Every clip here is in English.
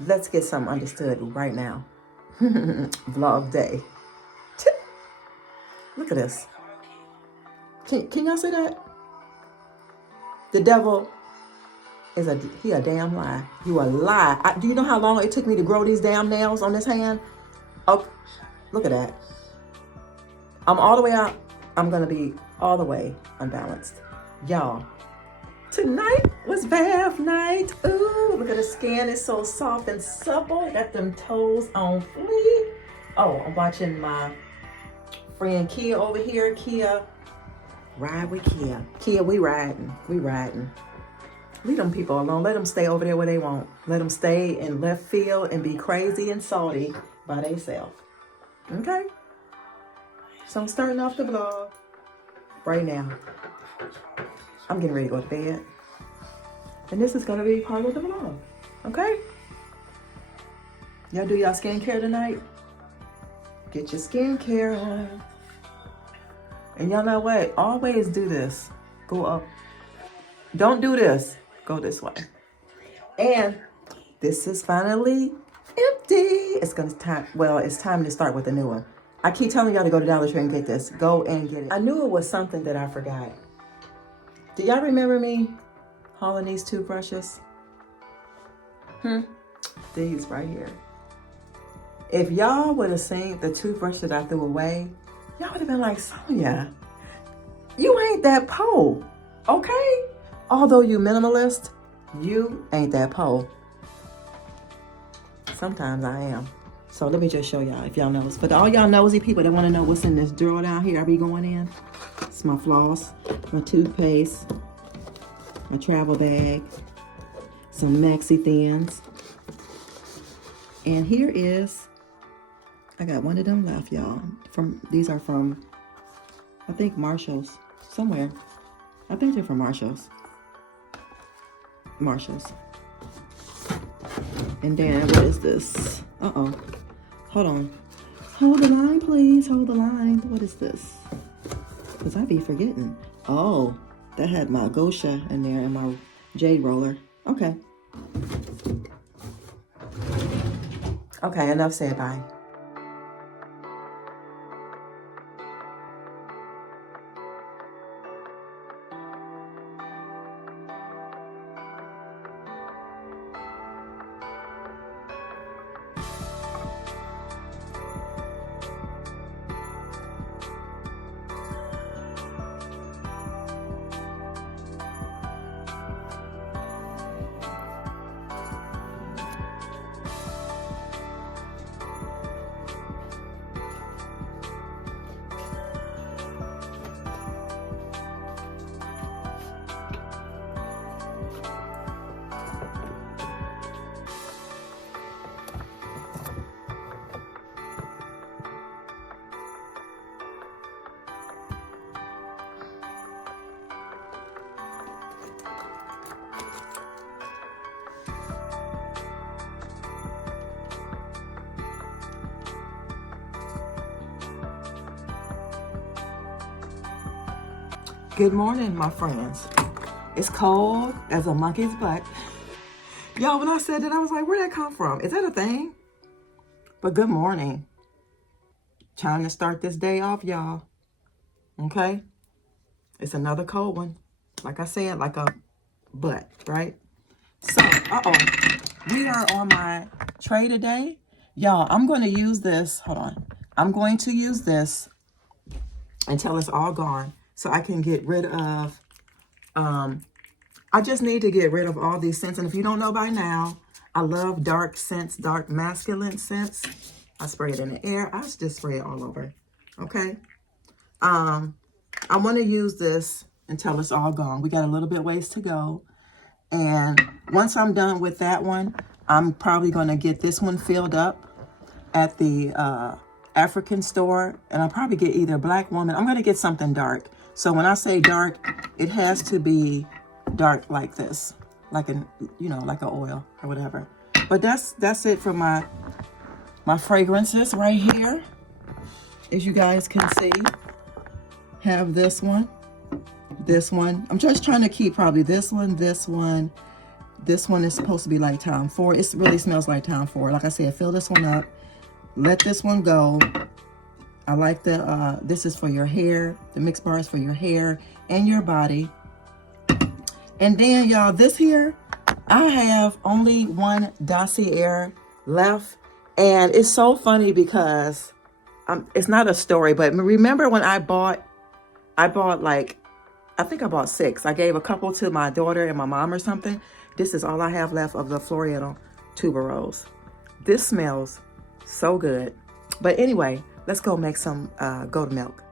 Let's get something understood right now. Vlog day. Look at this. Can y'all see that? The devil is a damn lie. You a lie. Do you know how long it took me to grow these damn nails on this hand? Oh, look at that. I'm all the way out. I'm gonna be all the way unbalanced. Y'all, tonight was bath night. Ooh, look at the skin. It's so soft and supple. Got them toes on fleek. Oh, I'm watching my friend Kia over here. Kia, ride with Kia. Kia, we riding. We riding. Leave them people alone. Let them stay over there where they want. Let them stay in left field and be crazy and salty by themselves. Okay? So I'm starting off the vlog right now. I'm getting ready to go to bed. And this is going to be part of the vlog. Okay? Y'all do y'all skincare tonight? Get your skincare on. And y'all know what? Always do this. Go up. Don't do this. Go this way. And this is finally empty. It's time to start with a new one. I keep telling y'all to go to Dollar Tree and get this. Go and get it. I knew it was something that I forgot. Do y'all remember me hauling these toothbrushes? These right here. If y'all would have seen the toothbrush that I threw away, y'all would have been like, Sonia, you ain't that po, okay? Although you minimalist, you ain't that po. Sometimes I am. So let me just show y'all if y'all knows. For all y'all nosy people that want to know what's in this drawer down here I be going in. It's my floss, my toothpaste, my travel bag, some Maxi Thins. And here is, I got one of them left, y'all. These are from, I think Marshall's, somewhere. I think they're from Marshall's. And then what is this? Uh-oh. Hold on. Hold the line, please. Hold the line. What is this? Because I be forgetting. Oh, that had my Gosha in there and my jade roller. Okay. Okay, enough said. Bye. Good morning, my friends. It's cold as a monkey's butt. Y'all, when I said that, I was like, where'd that come from? Is that a thing? But good morning. Trying to start this day off, y'all. Okay? It's another cold one. Like I said, like a butt, right? So, we are on my tray today. Y'all, I'm going to use this. Hold on. I'm going to use this until it's all gone. So I can get rid of, I just need to get rid of all these scents. And if you don't know by now, I love dark scents, dark masculine scents. I spray it in the air. I just spray it all over, okay? I want to use this until it's all gone. We got a little bit ways to go. And once I'm done with that one, I'm probably going to get this one filled up at the African store. And I'll probably get either Black Woman. I'm going to get something dark. So when I say dark, it has to be dark like this, like an, like an oil or whatever. But that's it for my fragrances right here. As you guys can see, have this one. I'm just trying to keep probably this one, This one is supposed to be like Tom Ford. It really smells like Tom Ford. Like I said, fill this one up. Let this one go. I like the, this is for your hair. The mix bar is for your hair and your body. And then, y'all, this here, I have only one dossier left. And it's so funny because it's not a story, but remember when I bought like, I think I bought 6. I gave a couple to my daughter and my mom or something. This is all I have left of the Florial tuberose. This smells so good. But anyway, let's go make some goat milk.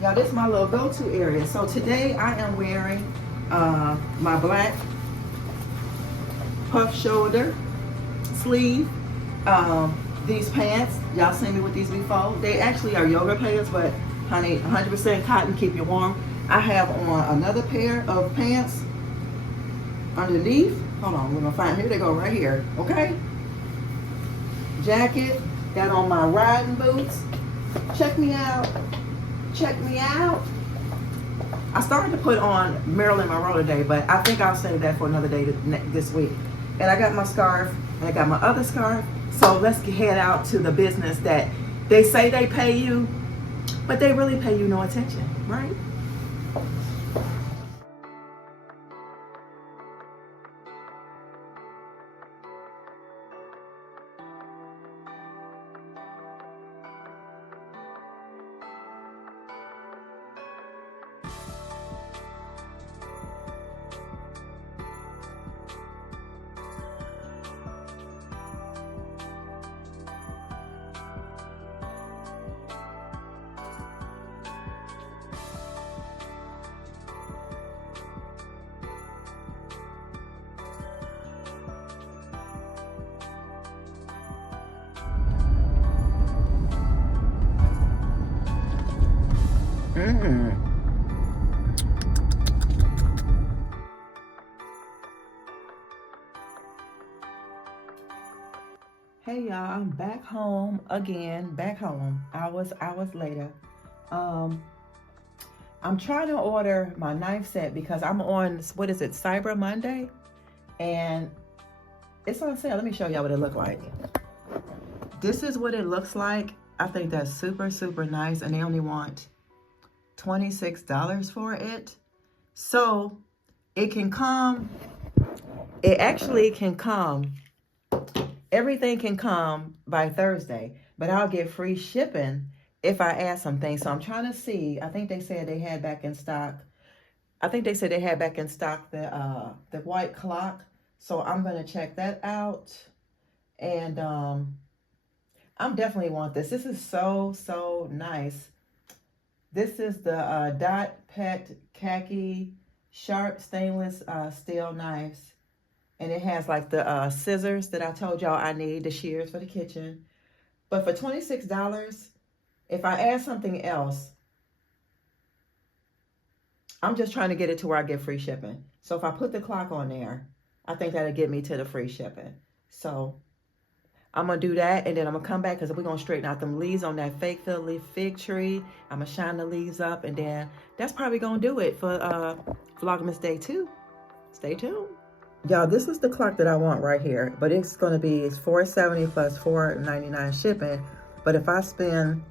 Y'all, this is my little go-to area. So today I am wearing my black puff shoulder sleeve. These pants, y'all seen me with these before. They actually are yoga pants, but honey, 100% cotton, keep you warm. I have on another pair of pants underneath. Hold on, we're gonna find, here they go right here, okay? Jacket, got on my riding boots. Check me out. Check me out. I started to put on Marilyn Monroe today, but I think I'll save that for another day this week. And I got my scarf, and I got my other scarf. So let's head out to the business that they say they pay you, but they really pay you no attention, right? Hey y'all, I'm back home again, back home, hours later. I'm trying to order my knife set because I'm on, what is it, Cyber Monday? And it's on sale. Let me show y'all what it looks like. This is what it looks like. I think that's super, super nice. And they only want $26 for it. So it can come, it actually can come, everything can come by Thursday, but I'll get free shipping if I add some things. So I'm trying to see, I think they said they had back in stock, the white clock. So I'm going to check that out. And I'm definitely want this. This is so, so nice. This is the Dot Pet Khaki Sharp Stainless Steel Knives. And it has like the scissors that I told y'all I need, the shears for the kitchen. But for $26, if I add something else, I'm just trying to get it to where I get free shipping. So if I put the clock on there, I think that'll get me to the free shipping. So I'm going to do that, and then I'm going to come back because we're going to straighten out them leaves on that fake fig tree. I'm going to shine the leaves up, and then that's probably going to do it for Vlogmas Day 2. Stay tuned. Y'all, this is the clock that I want right here, but it's going to be $470 plus $4.99 shipping. But if I spend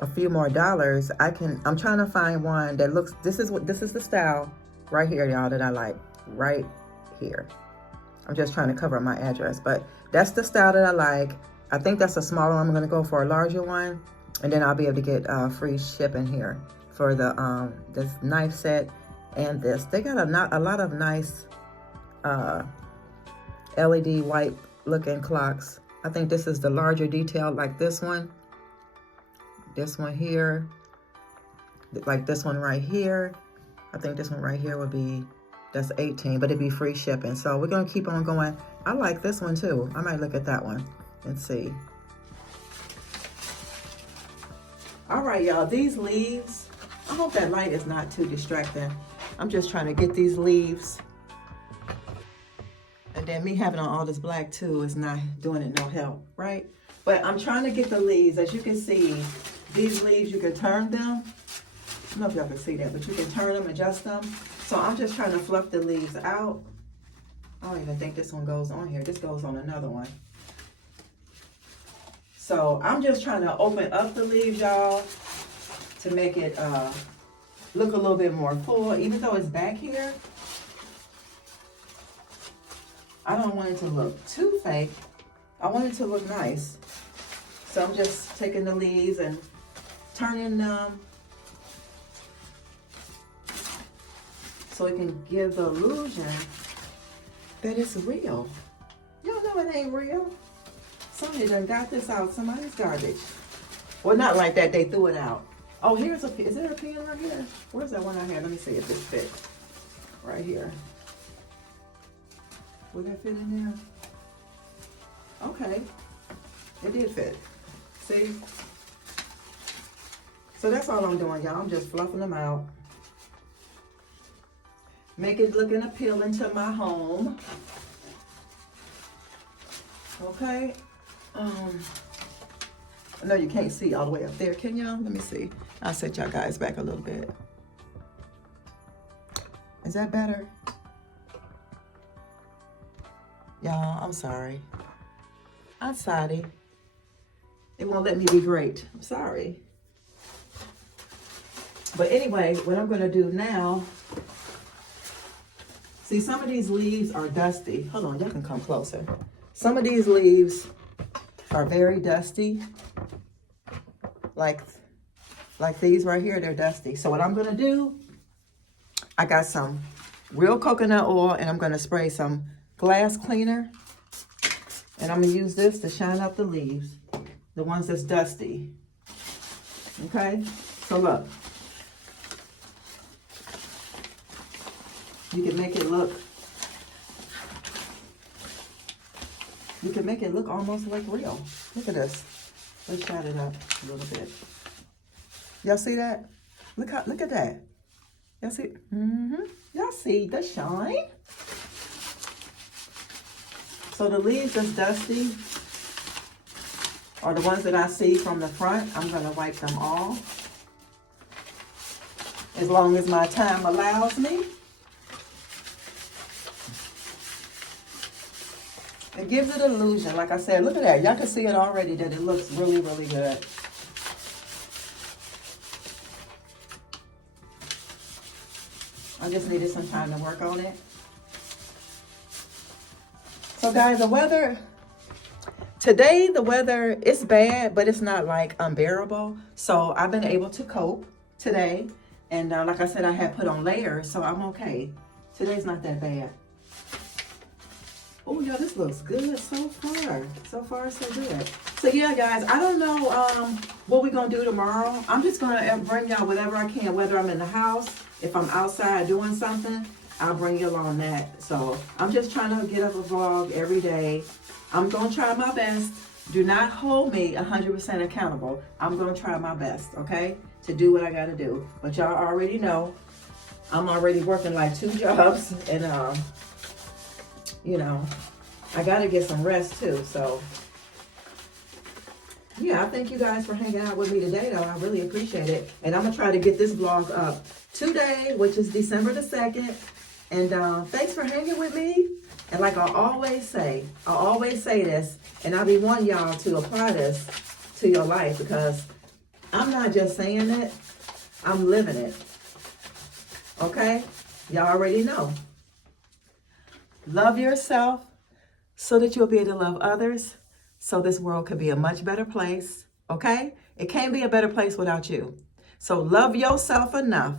a few more dollars, I'm trying to find one that looks, this is the style right here, y'all, that I like, right here. I'm just trying to cover my address, but that's the style that I like. I think that's a smaller one. I'm going to go for a larger one, and then I'll be able to get free shipping here for the this knife set and this. They got a lot of nice LED white looking clocks. I think this is the larger detail, like this one here, like this one right here. I think this one right here would be, that's 18, but it'd be free shipping. So we're gonna keep on going. I like this one too. I might look at that one and see. All right, y'all, these leaves, I hope that light is not too distracting. I'm just trying to get these leaves. And then me having on all this black too is not doing it no help, right? But I'm trying to get the leaves. As you can see, these leaves, you can turn them. I don't know if y'all can see that, but you can turn them, adjust them. So I'm just trying to fluff the leaves out. I don't even think this one goes on here. This goes on another one. So I'm just trying to open up the leaves, y'all, to make it look a little bit more full. Even though it's back here, I don't want it to look too fake. I want it to look nice. So I'm just taking the leaves and turning them so it can give the illusion that it's real. Y'all know it ain't real. Somebody done got this out somebody's garbage. Well, not like that, they threw it out. Oh, here's a, is there a pen right here? Where's that one I had? Let me see if this fits. Right here. Would that fit in there? Okay, it did fit. See? So that's all I'm doing, y'all. I'm just fluffing them out. Make it looking appealing to my home. Okay. I know you can't see all the way up there, can y'all? Let me see. I'll set y'all guys back a little bit. Is that better? Y'all, I'm sorry. I'm sorry. It won't let me be great. I'm sorry. But anyway, what I'm gonna do now, see, some of these leaves are dusty. Hold on, y'all can come closer. Some of these leaves are very dusty. Like these right here, they're dusty. So what I'm gonna do, I got some real coconut oil and I'm gonna spray some glass cleaner. And I'm gonna use this to shine up the leaves, the ones that's dusty. Okay, so look. You can make it look, almost like real. Look at this. Let's shine it up a little bit. Y'all see that? Look at that. Y'all see? Y'all see the shine? So the leaves that's dusty are the ones that I see from the front. I'm gonna wipe them off as long as my time allows me. It gives it an illusion. Like I said, look at that. Y'all can see it already that it looks really, really good. I just needed some time to work on it. So guys, the weather, today the weather is bad, but it's not like unbearable. So I've been able to cope today. And like I said, I had put on layers, so I'm okay. Today's not that bad. Oh, yeah, this looks good so far. So far, so good. So, yeah, guys, I don't know what we're going to do tomorrow. I'm just going to bring y'all whatever I can, whether I'm in the house, if I'm outside doing something, I'll bring you along that. So, I'm just trying to get up a vlog every day. I'm going to try my best. Do not hold me 100% accountable. I'm going to try my best, okay, to do what I got to do. But y'all already know I'm already working like 2 jobs, and you know, I gotta get some rest too. So yeah, I thank you guys for hanging out with me today, though. I really appreciate it. And I'm going to try to get this vlog up today, which is December the 2nd. And thanks for hanging with me. And like I always say this, and I be wanting y'all to apply this to your life, because I'm not just saying it, I'm living it. Okay? Y'all already know. Love yourself so that you'll be able to love others, so this world could be a much better place. Okay? It can't be a better place without you. So love yourself enough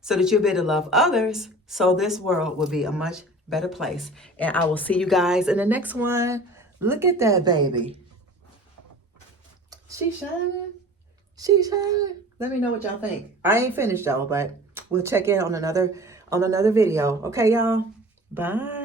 so that you'll be able to love others, so this world will be a much better place. And I will see you guys in the next one. Look at that baby. She shining. She shining. Let me know what y'all think. I ain't finished though, but we'll check in on another video. Okay, y'all? Bye.